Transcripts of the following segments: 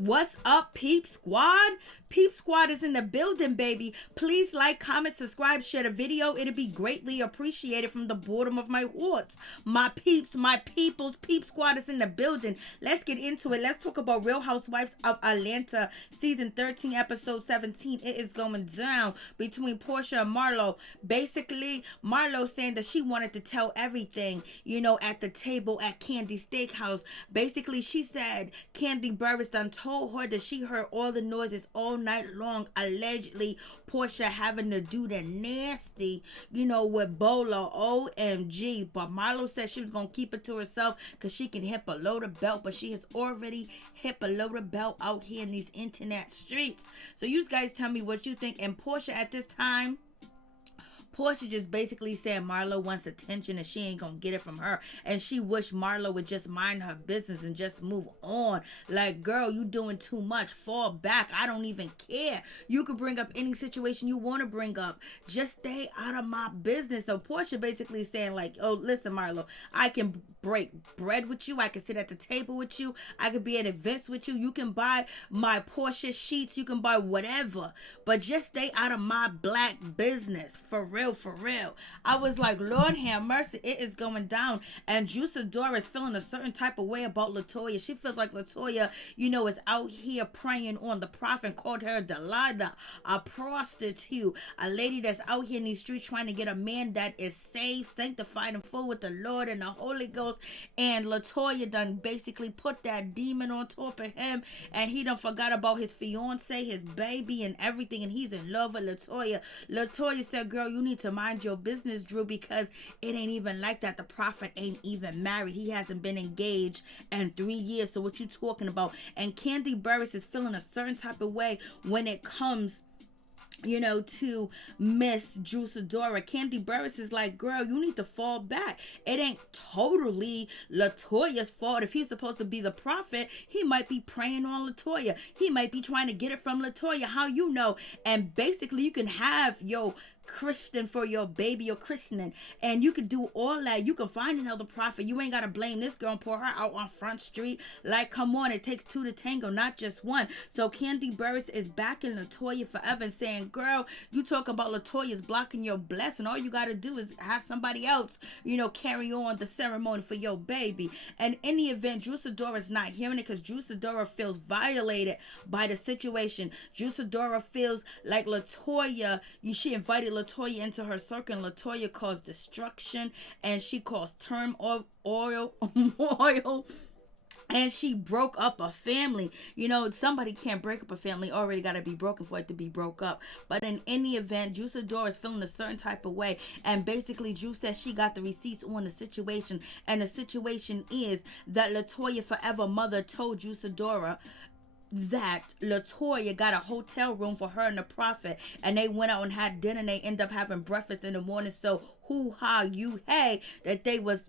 What's up, Peep Squad? Peep Squad is in the building, baby. Please like, comment, subscribe, share the video. It'll be greatly appreciated from the bottom of my heart. My peeps, my peoples, Peep Squad is in the building. Let's get into it. Let's talk about Real Housewives of Atlanta, season 13, episode 17. It is going down between Porsha and Marlo. Basically, Marlo saying that she wanted to tell everything, at the table at Kandi Steakhouse. Basically, she said Kandi Burruss done told her that she heard all the noises all night long, allegedly Porsha having to do the nasty, with Bolo. OMG. But Marlo said she was going to keep it to herself because she can hit below the belt, but she has already hit below the belt out here in these internet streets. So you guys tell me what you think. And Porsha at this time, Porsha just basically said Marlo wants attention and she ain't gonna get it from her. And she wished Marlo would just mind her business and just move on. Like, girl, you doing too much. Fall back. I don't even care. You can bring up any situation you want to bring up. Just stay out of my business. So Porsha basically saying like, oh, listen, Marlo, I can break bread with you. I can sit at the table with you. I could be at events with you. You can buy my Porsha sheets. You can buy whatever. But just stay out of my black business. For real. I was like, Lord have mercy, it is going down. And Sidora is feeling a certain type of way about Latoya. She feels like Latoya, is out here preying on the prophet, called her Delilah, a prostitute, a lady that's out here in these streets trying to get a man that is saved, sanctified, and full with the Lord and the Holy Ghost. And Latoya done basically put that demon on top of him, and he done forgot about his fiance, his baby, and everything, and he's in love with Latoya. Latoya said, girl, you need to mind your business, Drew, because it ain't even like that. The prophet ain't even married. He hasn't been engaged in 3 years. So what you talking about? And Kandi Burruss is feeling a certain type of way when it comes to Miss Sidora. Kandi Burruss is like, girl, you need to fall back. It ain't totally Latoya's fault. If he's supposed to be the prophet, he might be praying on Latoya. He might be trying to get it from Latoya. How you know? And basically, you can have your Christian for your baby or christening, and you can do all that. You can find another prophet. You ain't gotta blame this girl and pour her out on Front Street. Like, come on, it takes two to tango, not just one. So Kandi Burruss is backing Latoya forever and saying, girl, you talking about Latoya's blocking your blessing. All you gotta do is have somebody else, carry on the ceremony for your baby. And in the event, Sidora is not hearing it because Sidora feels violated by the situation. Sidora feels like Latoya, she invited Latoya into her circle, and Latoya caused destruction, and she caused turmoil, and she broke up a family. Somebody can't break up a family. Already got to be broken for it to be broke up. But in any event, Sidora is feeling a certain type of way. And basically, Drew says she got the receipts on the situation. And the situation is that Latoya forever mother told Sidora that Latoya got a hotel room for her and the prophet, and they went out and had dinner, and they end up having breakfast in the morning. So hoo-ha, hey, that they was,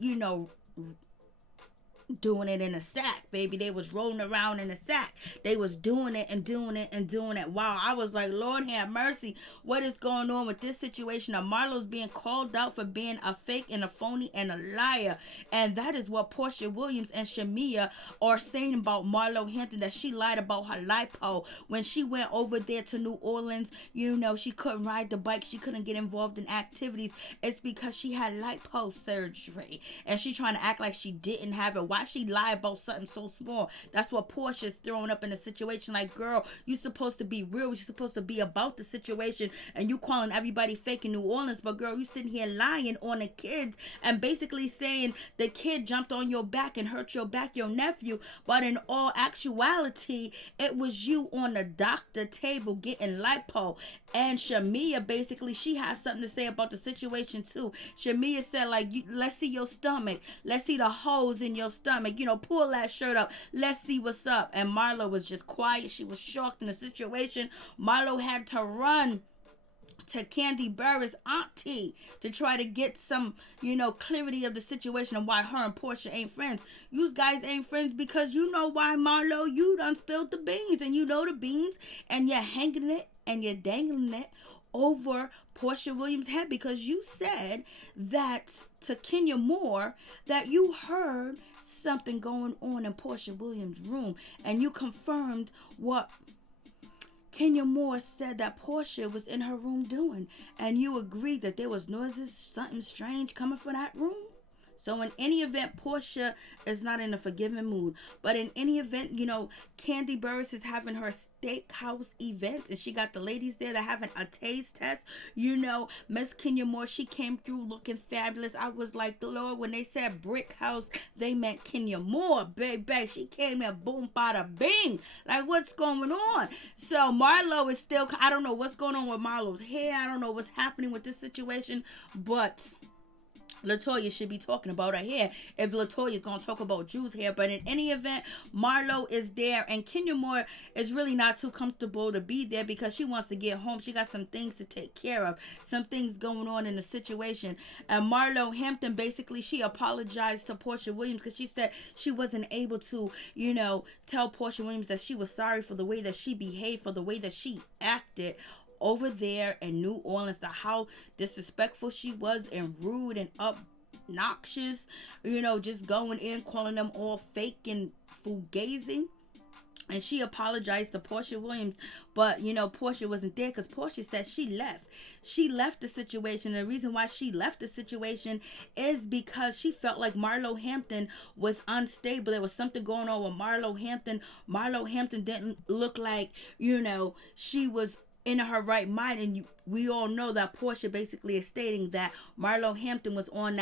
doing it in a sack, baby. They was rolling around in a sack. They was doing it and doing it and doing it. Wow, I was like, Lord have mercy. What is going on with this situation? Now, Marlo's being called out for being a fake and a phony and a liar. And that is what Porsha Williams and Shamia are saying about Marlo Hampton, that she lied about her lipo. When she went over there to New Orleans, she couldn't ride the bike. She couldn't get involved in activities. It's because she had lipo surgery. And she trying to act like she didn't have it. Why she lie about something so small? That's what Porsha's throwing up in the situation. Like, girl, you supposed to be real. You're supposed to be about the situation, and you calling everybody fake in New Orleans. But girl, you sitting here lying on the kids and basically saying the kid jumped on your back and hurt your back, your nephew. But in all actuality, it was you on the doctor table getting lipo. And Shamia, basically, she has something to say about the situation too. Shamia said, like, let's see your stomach. Let's see the holes in your stomach. Pull that shirt up. Let's see what's up. And Marlo was just quiet. She was shocked in the situation. Marlo had to run to Kandi Burruss' auntie to try to get some, clarity of the situation and why her and Porsha ain't friends. You guys ain't friends because you know why, Marlo. You done spilled the beans, and you know the beans, and you're hanging it and you're dangling it over Porsha Williams' head because you said that to Kenya Moore that you heard something going on in Porsha Williams' room, and you confirmed what Kenya Moore said that Porsha was in her room doing, and you agreed that there was noises, something strange coming from that room. So in any event, Porsha is not in a forgiving mood. But in any event, Kandi Burruss is having her steakhouse event, and she got the ladies there that having a taste test. Miss Kenya Moore, she came through looking fabulous. I was like, the Lord, when they said brick house, they meant Kenya Moore, baby. She came there, boom, bada, bing. Like, what's going on? So Marlo is still, I don't know what's going on with Marlo's hair. I don't know what's happening with this situation, but Latoya should be talking about her hair if Latoya is going to talk about Drew's hair. But in any event, Marlo is there, and Kenya Moore is really not too comfortable to be there because she wants to get home. She got some things to take care of, some things going on in the situation. And Marlo Hampton, basically, she apologized to Porsha Williams because she said she wasn't able to, tell Porsha Williams that she was sorry for the way that she behaved, for the way that she acted over there in New Orleans, how disrespectful she was and rude and obnoxious, just going in, calling them all fake and fugazing. And she apologized to Porsha Williams, but Porsha wasn't there because Porsha said she left. She left the situation. The reason why she left the situation is because she felt like Marlo Hampton was unstable. There was something going on with Marlo Hampton. Marlo Hampton didn't look like, she was in her right mind, and we all know that Porsha basically is stating that Marlo Hampton was on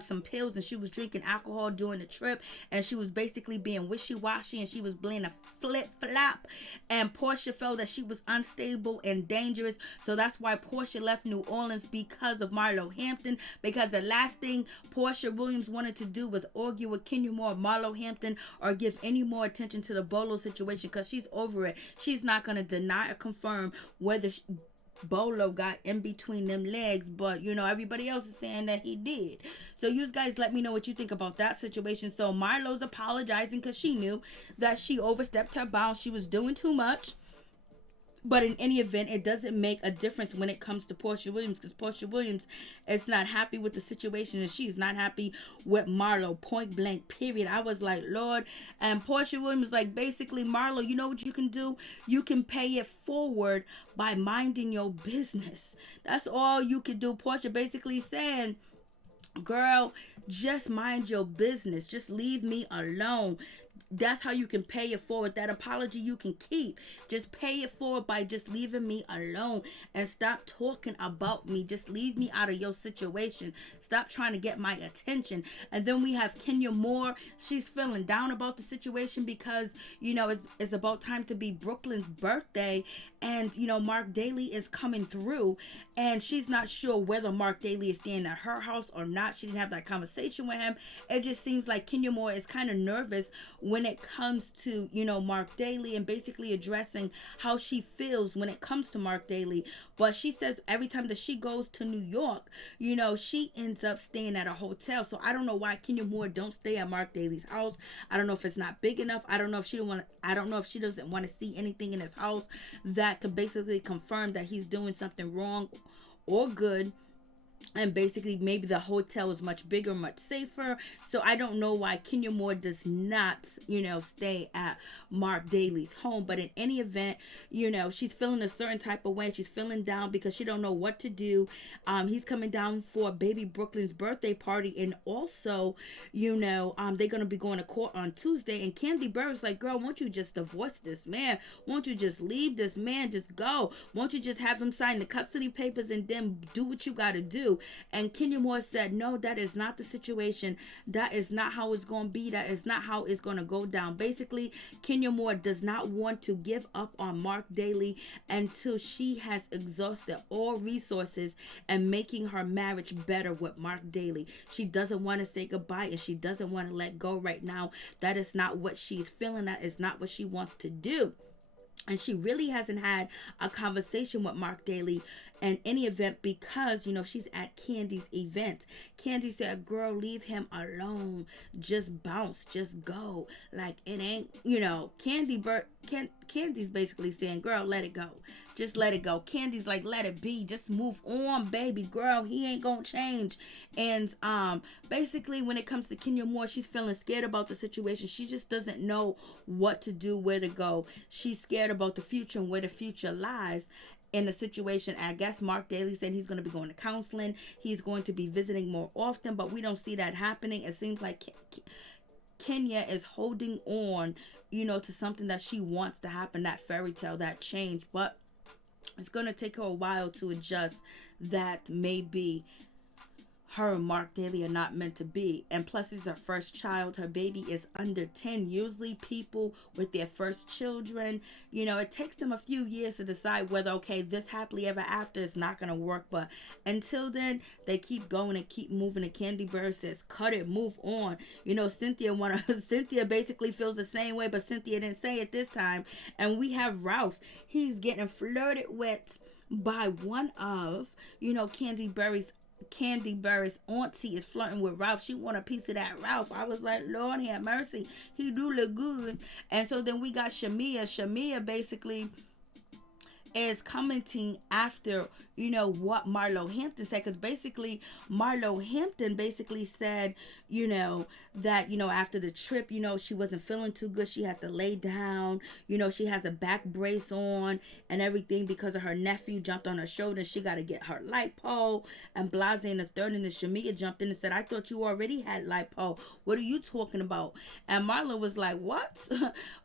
some pills, and she was drinking alcohol during the trip, and she was basically being wishy-washy, and she was being a flip-flop, and Porsha felt that she was unstable and dangerous. So that's why Porsha left New Orleans, because of Marlo Hampton, because the last thing Porsha Williams wanted to do was argue with Kenya Moore, Marlo Hampton, or give any more attention to the Bolo situation, because she's over it. She's not going to deny or confirm whether Bolo got in between them legs, but everybody else is saying that he did. So you guys let me know what you think about that situation. So Marlo's apologizing because she knew that she overstepped her bounds. She was doing too much. But in any event, it doesn't make a difference when it comes to Porsha Williams, because Porsha Williams is not happy with the situation, and she's not happy with Marlo, point blank, period. I was like, Lord. And Porsha Williams like, basically, Marlo, you know what you can do? You can pay it forward by minding your business. That's all you can do. Porsha basically saying, girl, just mind your business. Just leave me alone. That's how you can pay it forward. That apology you can keep. Just pay it forward by just leaving me alone and stop talking about me. Just leave me out of your situation. Stop trying to get my attention. And then we have Kenya Moore. She's feeling down about the situation because, it's about time to be Brooklyn's birthday. And, Mark Daly is coming through. And she's not sure whether Mark Daly is staying at her house or not. She didn't have that conversation with him. It just seems like Kenya Moore is kind of nervous when it comes to, Mark Daly, and basically addressing how she feels when it comes to Mark Daly. But she says every time that she goes to New York, she ends up staying at a hotel. So I don't know why Kenya Moore don't stay at Mark Daly's house. I don't know if it's not big enough. I don't know if she doesn't want to see anything in his house that could basically confirm that he's doing something wrong or good. And basically, maybe the hotel is much bigger, much safer. So I don't know why Kenya Moore does not, stay at Mark Daly's home. But in any event, she's feeling a certain type of way. She's feeling down because she don't know what to do. He's coming down for baby Brooklyn's birthday party. And also, they're going to be going to court on Tuesday. And Kandi Burruss like, girl, won't you just divorce this man? Won't you just leave this man? Just go. Won't you just have him sign the custody papers and then do what you got to do? And Kenya Moore said, no, that is not the situation. That is not how it's going to be. That is not how it's going to go down. Basically, Kenya Moore does not want to give up on Mark Daly until she has exhausted all resources and making her marriage better with Mark Daly. She doesn't want to say goodbye, and she doesn't want to let go right now. That is not what she's feeling. That is not what she wants to do. And she really hasn't had a conversation with Mark Daly in any event, because she's at Kandi's event. Kandi said, girl, leave him alone, just bounce, just go, like it ain't, Kandi's basically saying, girl, let it go, just let it go. Kandi's like, let it be, just move on, baby girl, he ain't gonna change. And basically when it comes to Kenya Moore, she's feeling scared about the situation. She just doesn't know what to do, where to go. She's scared about the future and where the future lies in the situation. I guess Mark Daly said he's going to be going to counseling. He's going to be visiting more often, but we don't see that happening. It seems like Kenya is holding on, to something that she wants to happen, that fairy tale, that change, but it's going to take her a while to adjust. That maybe her and Mark Daly are not meant to be. And plus, it's her first child. Her baby is under 10. Usually people with their first children, it takes them a few years to decide whether, okay, this happily ever after is not going to work. But until then, they keep going and keep moving. And Kandi Burruss says, cut it, move on. Cynthia basically feels the same way, but Cynthia didn't say it this time. And we have Ralph. He's getting flirted with by one of, Kandi Burruss' auntie is flirting with Ralph. She want a piece of that Ralph. I was like, Lord have mercy, he do look good. And so then we got Shamia. Shamia basically is commenting after what Marlo Hampton said, because basically Marlo Hampton basically said that after the trip she wasn't feeling too good, she had to lay down, she has a back brace on and everything because of her nephew jumped on her shoulder and she got to get her lipo and blase and the third. And then Shamia jumped in and said, I thought you already had lipo, what are you talking about? And Marlo was like, what?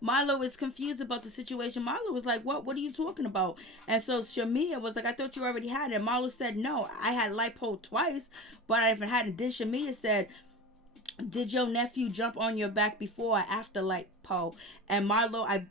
Marlo is confused about the situation. Marlo was like, what are you talking about? And so Shamia was like, I thought you already had it. And Marlo said, no, I had lipo twice, but I haven't had it. Then Shamia said, did your nephew jump on your back before or after lipo? And Marlo, I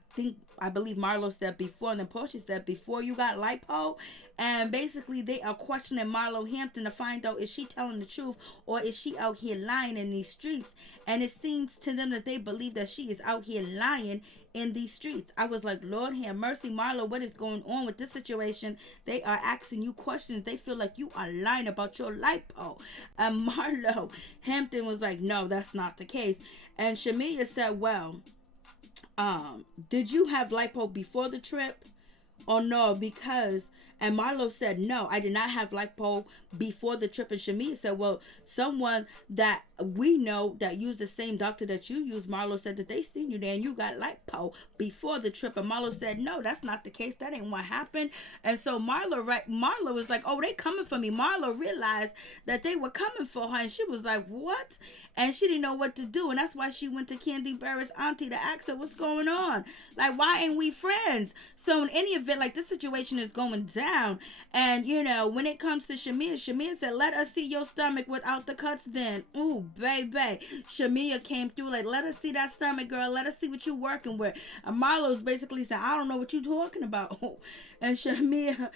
believe Marlo said before, and then Porsha said before you got lipo. And basically they are questioning Marlo Hampton to find out, is she telling the truth or is she out here lying in these streets? And it seems to them that they believe that she is out here lying in these streets. I was like, Lord have mercy, Marlo, what is going on with this situation? They are asking you questions. They feel like you are lying about your lipo. And Marlo Hampton was like, no, that's not the case. And Shamia said, well, did you have lipo before the trip or no? Because and Marlo said, no, I did not have lipo before the trip. And Shamia said, well, someone that we know that used the same doctor that you use, Marlo said that they seen you there and you got lipo before the trip. And Marlo said, no, that's not the case. That ain't what happened. And so Marlo was like, oh, they coming for me. Marlo realized that they were coming for her. And she was like, what? And she didn't know what to do. And that's why she went to Kandi Burruss' auntie to ask her, what's going on? Like, why ain't we friends? So in any event, like, this situation is going down. And, when it comes to Shamia said, let us see your stomach without the cuts then. Ooh, baby. Shamia came through like, let us see that stomach, girl. Let us see what you working with. And Marlo's basically said, I don't know what you talking about. And Shamia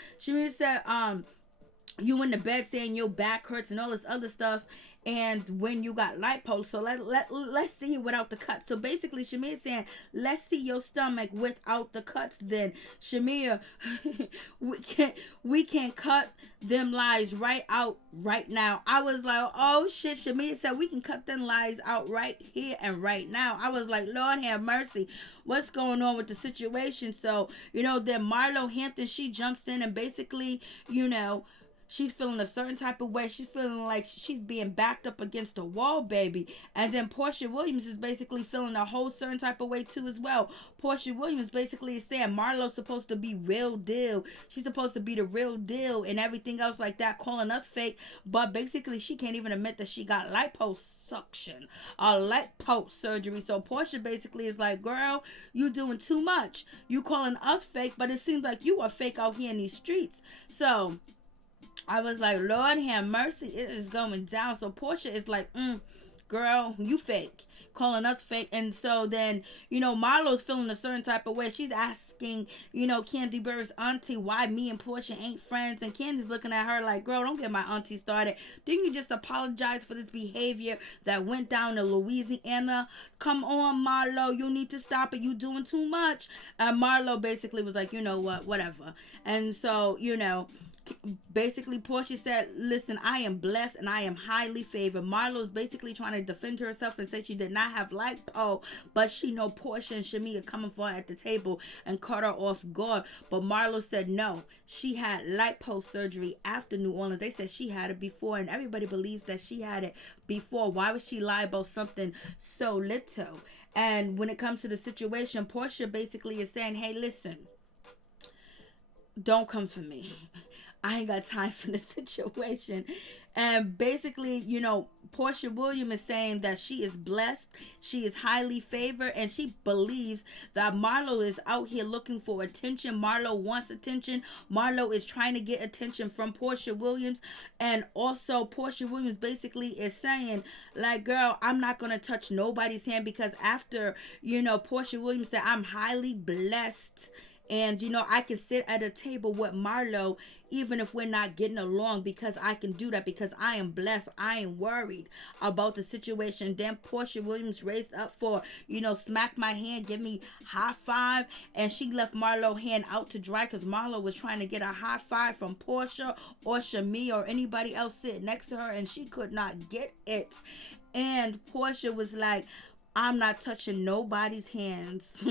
said, you in the bed saying your back hurts and all this other stuff. And when you got lipo, so let's see it without the cuts. So basically Shamia saying, let's see your stomach without the cuts then. Shamia, we can cut them lies right out right now. I was like, oh shit. Shamia said we can cut them lies out right here and right now. I was like, Lord have mercy, what's going on with the situation? So then Marlo Hampton, she jumps in and basically she's feeling a certain type of way. She's feeling like she's being backed up against the wall, baby. And then Porsha Williams is basically feeling a whole certain type of way too as well. Porsha Williams basically is saying Marlo's supposed to be real deal. She's supposed to be the real deal and everything else like that, calling us fake. But basically she can't even admit that she got liposuction or lipo surgery. So Porsha basically is like, girl, you doing too much. You calling us fake, but it seems like you are fake out here in these streets. So I was like, Lord have mercy, it is going down. So Porsha is like, girl, you fake, calling us fake. And so then, Marlo's feeling a certain type of way. She's asking, Kandi Burruss' auntie why me and Porsha ain't friends. And Kandi's looking at her like, girl, don't get my auntie started. Didn't you just apologize for this behavior that went down to Louisiana? Come on, Marlo, you need to stop it. You doing too much. And Marlo basically was like, you know what, whatever. And so, basically Porsha said, listen, I am blessed and I am highly favored. Marlo's basically trying to defend herself and say she did not have lipo, but she know Porsha and Shamia coming for her at the table and caught her off guard. But Marlo said no, she had lipo surgery after New Orleans. They said she had it before, and everybody believes that she had it before. Why would she lie about something so little? And when it comes to the situation, Porsha basically is saying, hey, listen, don't come for me. I ain't got time for the situation. And basically, you know, Porsha Williams is saying that she is blessed, she is highly favored, and she believes that Marlo is out here looking for attention. Marlo wants attention. Marlo is trying to get attention from Porsha Williams. And also, Porsha Williams basically is saying, like, girl, I'm not going to touch nobody's hand, because after, you know, Porsha Williams said, I'm highly blessed. And, you know, I can sit at a table with Marlo even if we're not getting along, because I can do that because I am blessed. I ain't worried about the situation. Then Porsha Williams raised up for, you know, smack my hand, give me high five. And she left Marlo's hand out to dry because Marlo was trying to get a high five from Porsha or Shamia or anybody else sitting next to her, and she could not get it. And Porsha was like, I'm not touching nobody's hands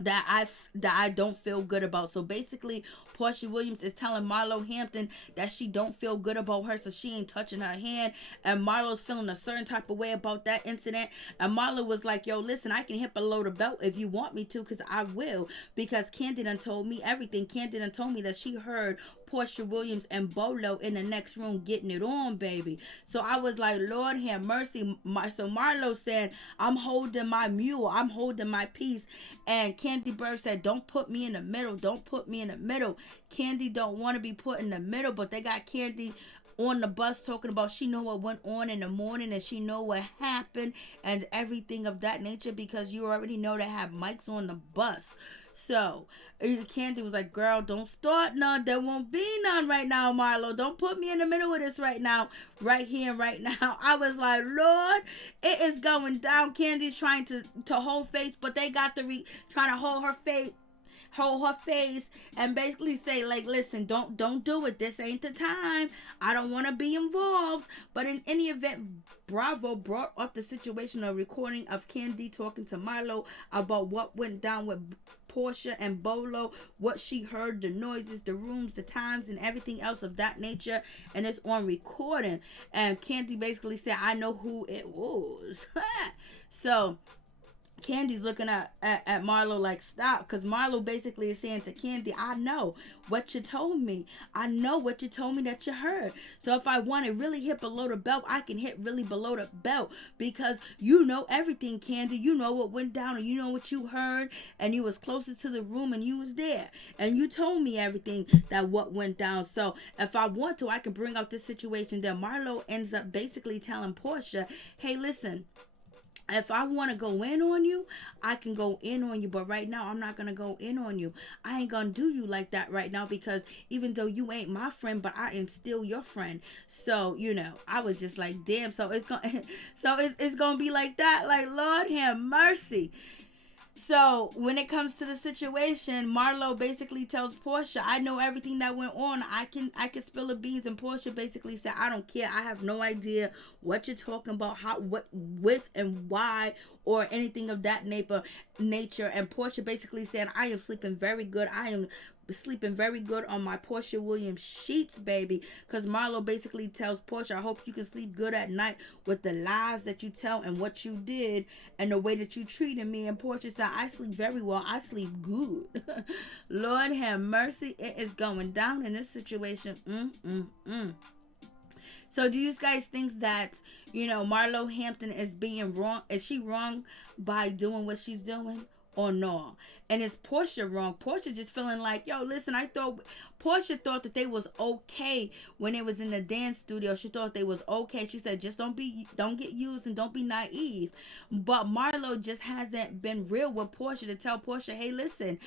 that I don't feel good about. So basically, Porsha Williams is telling Marlo Hampton that she don't feel good about her, so she ain't touching her hand. And Marlo's feeling a certain type of way about that incident. And Marlo was like, yo, listen, I can hit below the belt if you want me to, because I will. Because Kandi done told me everything. Kandi done told me that she heard Porsha Williams and Bolo in the next room getting it on, baby. So I was like, Lord have mercy. So Marlo said, I'm holding my mule. I'm holding my peace. And Kandi Burruss said, don't put me in the middle. Don't put me in the middle. Kandi don't want to be put in the middle, but they got Kandi on the bus talking about she know what went on in the morning and she know what happened and everything of that nature, because you already know they have mics on the bus. So Kandi was like, girl, don't start none. There won't be none right now, Marlo. Don't put me in the middle of this right now, right here and right now. I was like, Lord, it is going down. Kandi's trying to hold face, but they got to trying to hold her face and basically say, like, listen, don't do it. This ain't the time. I don't want to be involved. But in any event, Bravo brought up the situation, a recording of Kandi talking to Marlo about what went down with Porsha and Bolo, what she heard, the noises, the rooms, the times, and everything else of that nature, and it's on recording. And Kandi basically said, I know who it was. So Kandi's looking at Marlo like, stop, because Marlo basically is saying to Kandi, I know what you told me. I know what you told me that you heard. So if I want to really hit below the belt, I can hit really below the belt, because you know everything, Kandi. You know what went down, and you know what you heard, and you was closer to the room, and you was there, and you told me everything that what went down. So if I want to, I can bring up this situation. Then Marlo ends up basically telling Porsha, hey, listen, if I want to go in on you, I can go in on you. But right now, I'm not going to go in on you. I ain't going to do you like that right now, because even though you ain't my friend, but I am still your friend. So, you know, I was just like, damn. So it's going to be like that. Like, Lord have mercy. So when it comes to the situation, Marlo basically tells Porsha, I know everything that went on. I can spill the beans. And Porsha basically said, I don't care. I have no idea what you're talking about, how, what, with, and why, or anything of that nature. And Porsha basically said, I am sleeping very good. I am sleeping very good on my Porsha Williams sheets, baby. Because Marlo basically tells Porsha, I hope you can sleep good at night with the lies that you tell and what you did and the way that you treated me. And Porsha said, I sleep very well. I sleep good. Lord have mercy. It is going down in this situation. So do you guys think that, you know, Marlo Hampton is being wrong? Is she wrong by doing what she's doing? Or no? And is Porsha wrong? Porsha just feeling like, yo, listen, Porsha thought that they was okay when it was in the dance studio. She thought they was okay. She said, just don't get used and don't be naive. But Marlo just hasn't been real with Porsha to tell Porsha, hey, listen,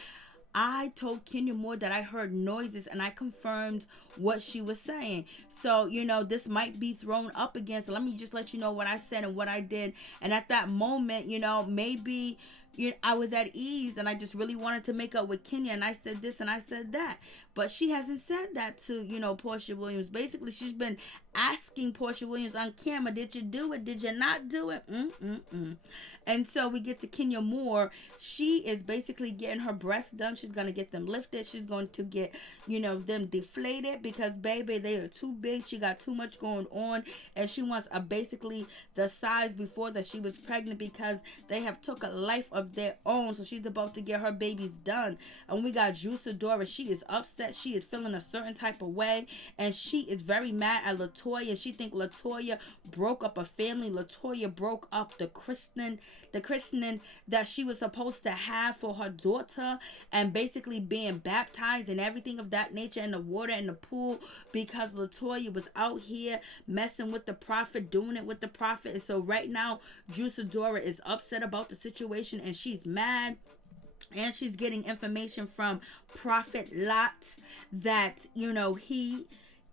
I told Kenya Moore that I heard noises and I confirmed what she was saying. So, you know, this might be thrown up against. So let me just let you know what I said and what I did. And at that moment, you know, maybe I was at ease and I just really wanted to make up with Kenya, and I said this and I said that. But she hasn't said that to, Porsha Williams. Basically, she's been asking Porsha Williams on camera, did you do it? Did you not do it? And so we get to Kenya Moore. She is basically getting her breasts done. She's going to get them lifted. She's going to get, them deflated because, baby, they are too big. She got too much going on. And she wants basically the size before that she was pregnant because they have took a life of their own. So she's about to get her babies done. And we got Sidora. She is upset. She is feeling a certain type of way. And she is very mad at Latoya. She think Latoya broke up a family. Latoya broke up the christening that she was supposed to have for her daughter, and basically being baptized and everything of that nature in the water in the pool because Latoya was out here messing with the prophet, doing it with the prophet. And so right now Sidora is upset about the situation and she's mad. And she's getting information from Prophet Lot that, he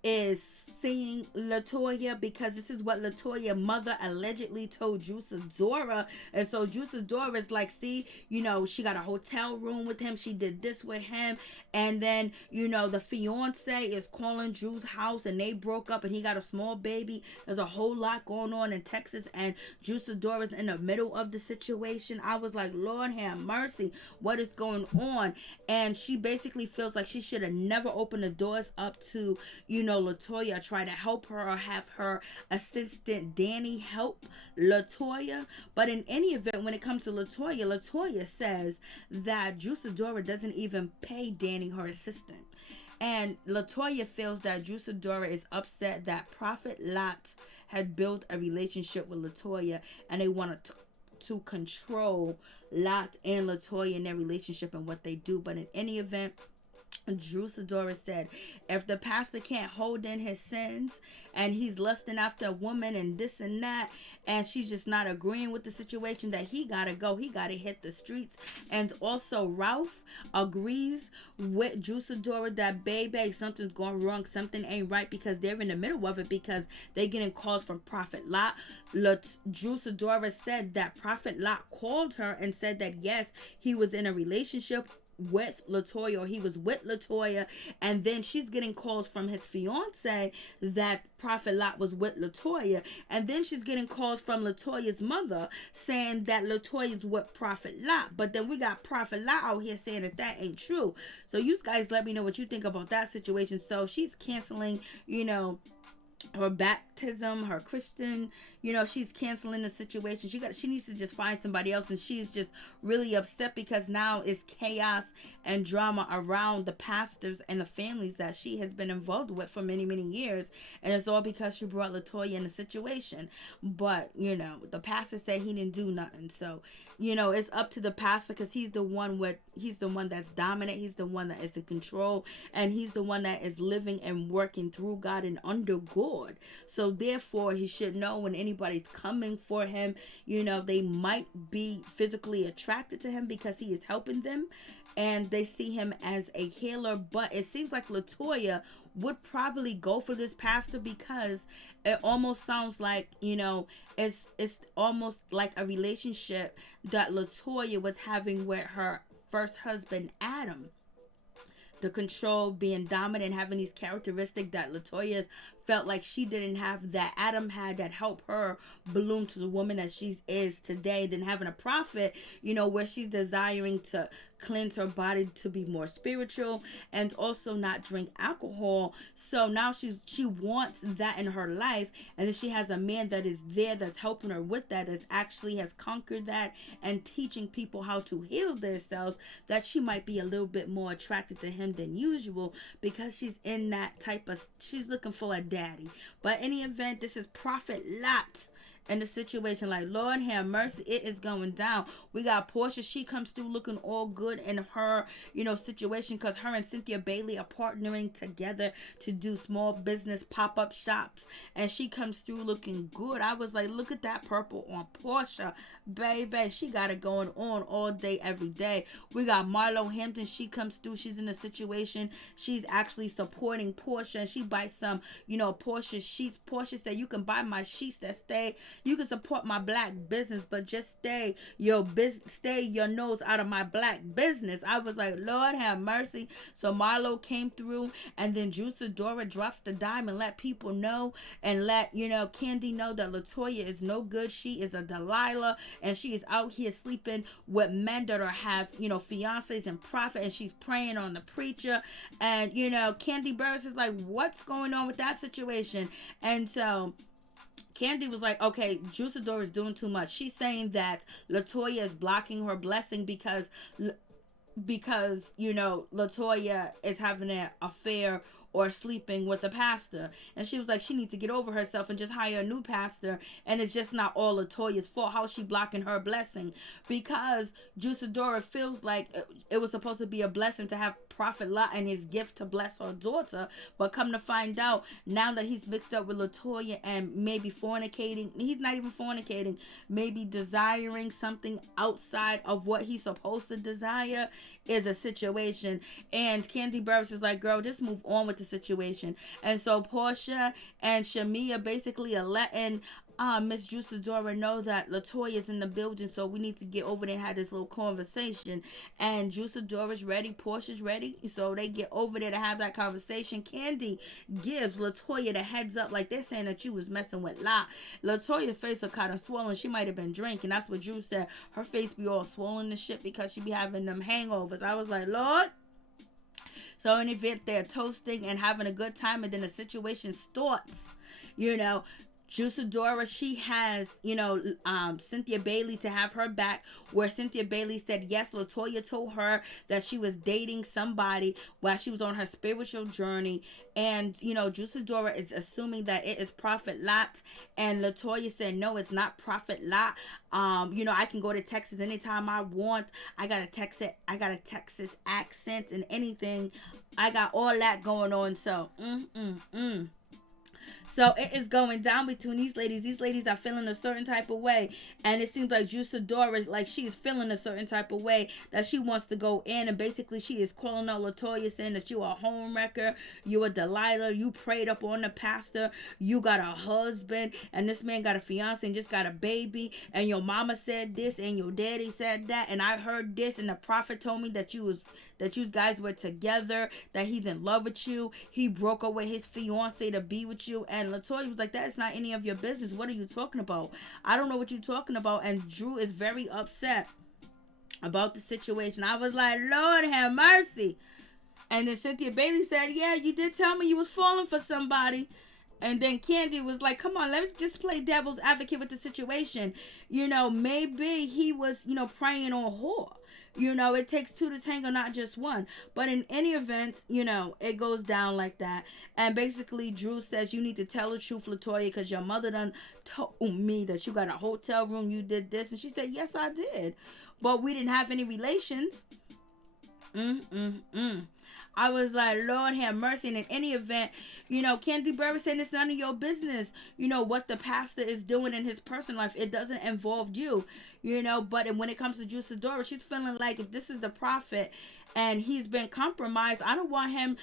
is seeing Latoya because this is what Latoya's mother allegedly told Sidora. And so Sidora is like, see, she got a hotel room with him. She did this with him. And then, the fiance is calling Drew's house and they broke up and he got a small baby. There's a whole lot going on in Texas and Sidora is in the middle of the situation. I was like, Lord have mercy, what is going on? And she basically feels like she should have never opened the doors up to, Latoya, try to help her or have her assistant Danny help Latoya. But in any event, when it comes to Latoya says that Sidora doesn't even pay Danny, her assistant. And Latoya feels that Sidora is upset that Prophet Lot had built a relationship with Latoya and they wanted to control Lot and Latoya in their relationship and what they do. But in any event, Sidora said, if the pastor can't hold in his sins and he's lusting after a woman and this and that, and she's just not agreeing with the situation, that he gotta go, he gotta hit the streets. And also Ralph agrees with Sidora that baby, something's going wrong, something ain't right, because they're in the middle of it because they're getting calls from Prophet Lot. Sidora said that Prophet Lot called her and said that yes, he was in a relationship with Latoya, or he was with Latoya, and then she's getting calls from his fiance that Prophet Lot was with Latoya, and then she's getting calls from Latoya's mother saying that Latoya's with Prophet Lot. But then we got Prophet Lot out here saying that ain't true. So you guys let me know what you think about that situation. So she's canceling, her baptism, her Christian, she's canceling the situation. She needs to just find somebody else, and she's just really upset because now it's chaos and drama around the pastors and the families that she has been involved with for many, many years, and it's all because she brought Latoya in the situation. But the pastor said he didn't do nothing, so it's up to the pastor because he's the one that's dominant, he's the one that is in control, and he's the one that is living and working through God and under God. So therefore he should know when anybody's coming for him, they might be physically attracted to him because he is helping them and they see him as a healer. But it seems like Latoya would probably go for this pastor because it almost sounds like, it's almost like a relationship that Latoya was having with her first husband, Adam. The control, being dominant, having these characteristics that Latoya felt like she didn't have, that Adam had, that helped her bloom to the woman that she is today. Then having a prophet, where she's desiring to cleanse her body to be more spiritual and also not drink alcohol. So now she wants that in her life, and then she has a man that is there that's helping her with that, that actually has conquered that and teaching people how to heal themselves, that she might be a little bit more attracted to him than usual because she's in that type of, she's looking for a daddy. But in any event, this is Prophet Lot in the situation. Like, Lord have mercy, it is going down. We got Porsha. She comes through looking all good in her, situation, because her and Cynthia Bailey are partnering together to do small business pop-up shops, and she comes through looking good. I was like, look at that purple on Porsha, baby. She got it going on all day, every day. We got Marlo Hampton. She comes through. She's in a situation. She's actually supporting Porsha, and she buys some, Porsha sheets. Porsha said, you can buy my sheets that stay You can support my black business, but just stay your nose out of my black business. I was like, Lord have mercy. So Marlo came through, and then Sidora drops the dime and let people know, and let Kandi know that Latoya is no good. She is a Delilah, and she is out here sleeping with men that have fiancés and prophet, and she's preying on the preacher. And Kandi Burruss is like, what's going on with that situation? And so Kandi was like, okay, Sidora is doing too much. She's saying that Latoya is blocking her blessing because Latoya is having an affair or sleeping with a pastor. And she was like, she needs to get over herself and just hire a new pastor, and it's just not all Latoya's fault. How's she blocking her blessing? Because Sidora feels like it was supposed to be a blessing to have Prophet Lot and his gift to bless her daughter, but come to find out, now that he's mixed up with Latoya and maybe fornicating, he's not even fornicating, maybe desiring something outside of what he's supposed to desire, is a situation. And Kandi Burruss is like, girl, just move on with the situation. And so Porsha and Shamia basically are letting Miss Sidora know that Latoya is in the building, so we need to get over there and have this little conversation. And Sidora's ready, Portia's ready, so they get over there to have that conversation. Kandi gives Latoya the heads up, like they're saying that you was messing with Lot. Latoya's face are kind of swollen. She might have been drinking. That's what Drew said. Her face be all swollen and shit because she be having them hangovers. I was like, Lord. So in the event, they're toasting and having a good time, and then the situation starts, Sidora, she has, Cynthia Bailey to have her back, where Cynthia Bailey said, yes, Latoya told her that she was dating somebody while she was on her spiritual journey. And, Sidora is assuming that it is Prophet Lot. And Latoya said, no, it's not Prophet Lot. I can go to Texas anytime I want. I got a Texas accent and anything. I got all that going on. So, So it is going down between these ladies. These ladies are feeling a certain type of way. And it seems like Sidora, like she is feeling a certain type of way that she wants to go in. And basically she is calling out Latoya, saying that you are a homewrecker. You a Delilah. You prayed up on the pastor. You got a husband. And this man got a fiance and just got a baby. And your mama said this and your daddy said that. And I heard this. And the prophet told me that you guys were together, that he's in love with you. He broke up with his fiance to be with you. And Latoya was like, that's not any of your business. What are you talking about? I don't know what you're talking about. And Drew is very upset about the situation. I was like, Lord have mercy. And then Cynthia Bailey said, yeah, you did tell me you was falling for somebody. And then Kandi was like, come on, let me just play devil's advocate with the situation. Maybe he was, praying on whore. It takes two to tango, not just one. But in any event, it goes down like that. And basically, Drew says, you need to tell the truth, Latoya, because your mother done told me that you got a hotel room, you did this. And she said, yes, I did. But we didn't have any relations. I was like, Lord have mercy. And in any event, Kandi Burruss saying it's none of your business, what the pastor is doing in his personal life. It doesn't involve you, but when it comes to Sidora, she's feeling like if this is the prophet and he's been compromised, I don't want him,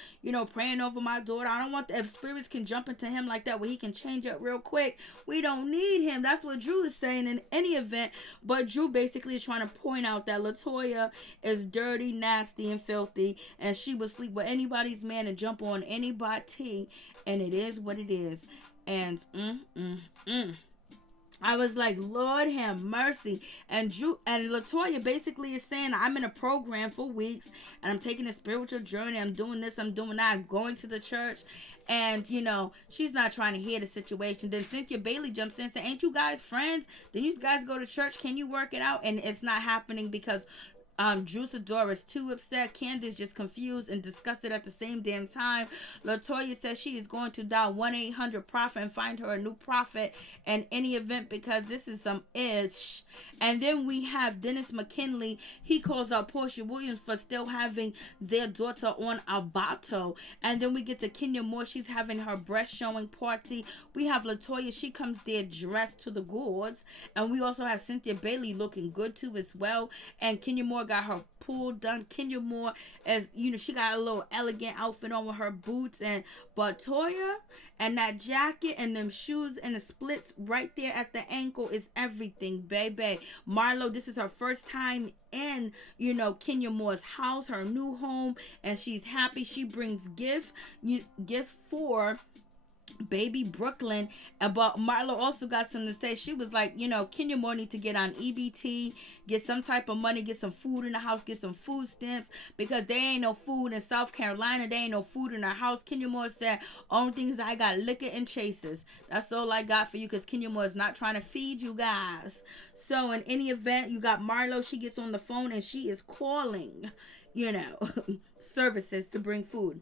praying over my daughter. I don't want if spirits can jump into him like that where he can change up real quick. We don't need him. That's what Drew is saying in any event. But Drew basically is trying to point out that Latoya is dirty, nasty, and filthy, and she would sleep with anybody's man and jump on anybody, and it is what it is. And I was like, Lord have mercy. And Latoya basically is saying, I'm in a program for weeks and I'm taking a spiritual journey. I'm doing this, I'm doing that, I'm going to the church. And, she's not trying to hear the situation. Then Cynthia Bailey jumps in and says, ain't you guys friends? Then you guys go to church. Can you work it out? And it's not happening because Sidora is too upset. Candace just confused and disgusted at the same damn time. Latoya says she is going to dial 1-800-PROPHET and find her a new prophet in any event because this is some ish. And then we have Dennis McKinley. He calls out Porsha Williams for still having their daughter on Abato. And then we get to Kenya Moore. She's having her breast showing party. We have Latoya. She comes there dressed to the gourds. And we also have Cynthia Bailey looking good too as well. And Kenya Moore got her pool done. Kenya Moore, as you know, she got a little elegant outfit on with her boots, and Latoya and that jacket and them shoes and the splits right there at the ankle is everything, baby. Marlo, this is her first time in, you know, Kenya Moore's house, her new home, and she's happy. She brings gift for baby Brooklyn. But Marlo also got something to say. She was like, you know, Kenya Moore need to get on EBT, get some type of money, get some food in the house, get some food stamps, because there ain't no food in South Carolina. There ain't no food in our house. Kenya Moore said, only things I got, liquor and chasers. That's all I got for you, because Kenya Moore is not trying to feed you guys. So in any event, you got Marlo. She gets on the phone and she is calling, you know, services to bring food.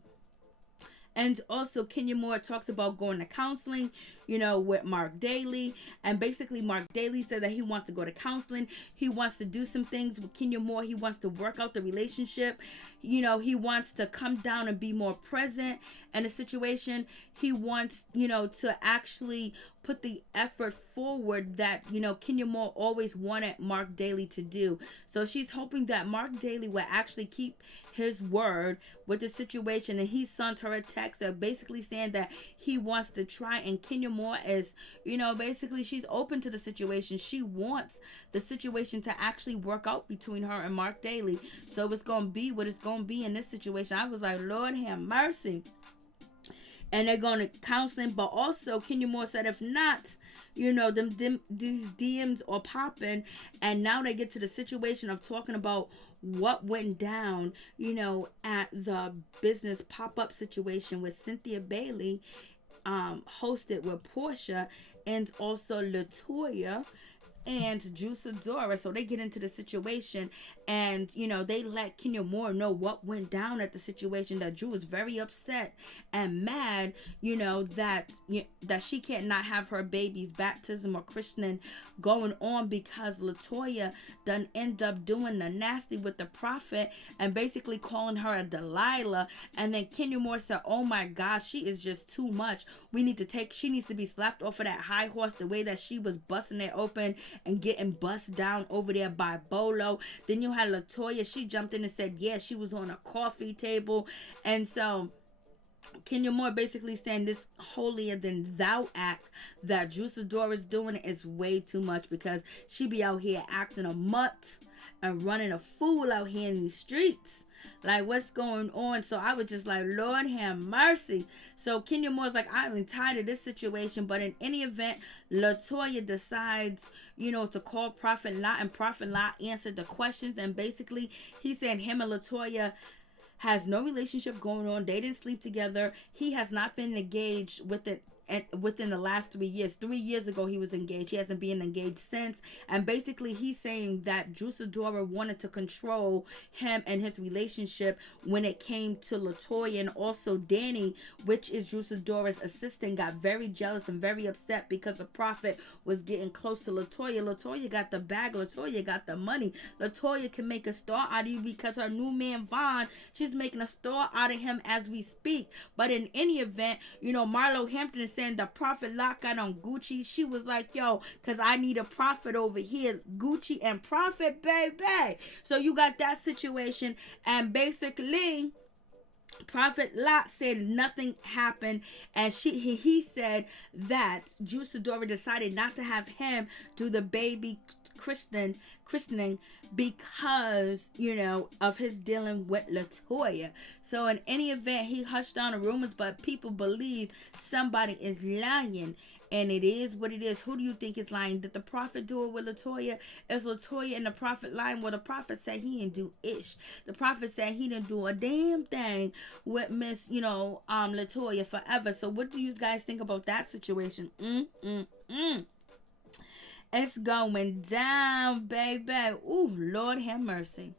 And also, Kenya Moore talks about going to counseling, you know, with Mark Daly. And basically, Mark Daly said that he wants to go to counseling. He wants to do some things with Kenya Moore. He wants to work out the relationship. You know, he wants to come down and be more present in a situation. He wants, you know, to actually put the effort forward that, you know, Kenya Moore always wanted Mark Daly to do. So she's hoping that Mark Daly will actually keep his word with the situation. And he sent her a text basically saying that he wants to try, and Kenya Moore is, you know, basically she's open to the situation. She wants the situation to actually work out between her and Mark Daly. So it's going to be what it's going to be in this situation. I was like, Lord have mercy. And they're going to counseling. But also, Kenya Moore said, if not, you know, these DMs are popping. And now they get to the situation of talking about what went down, you know, at the business pop-up situation with Cynthia Bailey, hosted with Porsha and also Latoya and Sidora. So they get into the situation, and you know, they let Kenya Moore know what went down at the situation, that Drew is very upset and mad, you know, that she can't not have her baby's baptism or christening going on because Latoya done end up doing the nasty with the prophet and basically calling her a Delilah. And then Kenya Moore said, oh my gosh, she is just too much. She needs to be slapped off of that high horse, the way that she was busting it open and getting bust down over there by Bolo. Then you had Latoya. She jumped in and said, yeah, she was on a coffee table. And so Kenya Moore basically saying this holier than thou act that Sidora is doing is way too much, because she be out here acting a mutt and running a fool out here in these streets. Like, what's going on? So I was just like, Lord have mercy. So Kenya Moore's like, I'm tired of this situation. But in any event, Latoya decides, you know, to call Prophet Lot, and Prophet Lot answered the questions. And basically, he said him and Latoya has no relationship going on. They didn't sleep together. He has not been engaged within the last 3 years. 3 years ago, he was engaged. He hasn't been engaged since. And basically, he's saying that Sidora wanted to control him and his relationship when it came to Latoya. And also Danny, which is Sidora's assistant, got very jealous and very upset because the prophet was getting close to Latoya. Latoya got the bag. Latoya got the money. Latoya can make a star out of you because her new man, Vaughn, she's making a star out of him as we speak. But in any event, you know, Marlo Hampton is saying the prophet lock got on Gucci. She was like, yo, because I need a prophet over here. Gucci and prophet, baby. So you got that situation. And basically, Prophet Lot said nothing happened, and he said that Sidora decided not to have him do the baby christening because, you know, of his dealing with Latoya. So in any event, he hushed down the rumors, but people believe somebody is lying. And it is what it is. Who do you think is lying? Did the prophet do it with Latoya? Is Latoya and the prophet lying? Well, the prophet said he didn't do ish. The prophet said he didn't do a damn thing with Miss, you know, Latoya forever. So what do you guys think about that situation? It's going down, baby. Ooh, Lord have mercy.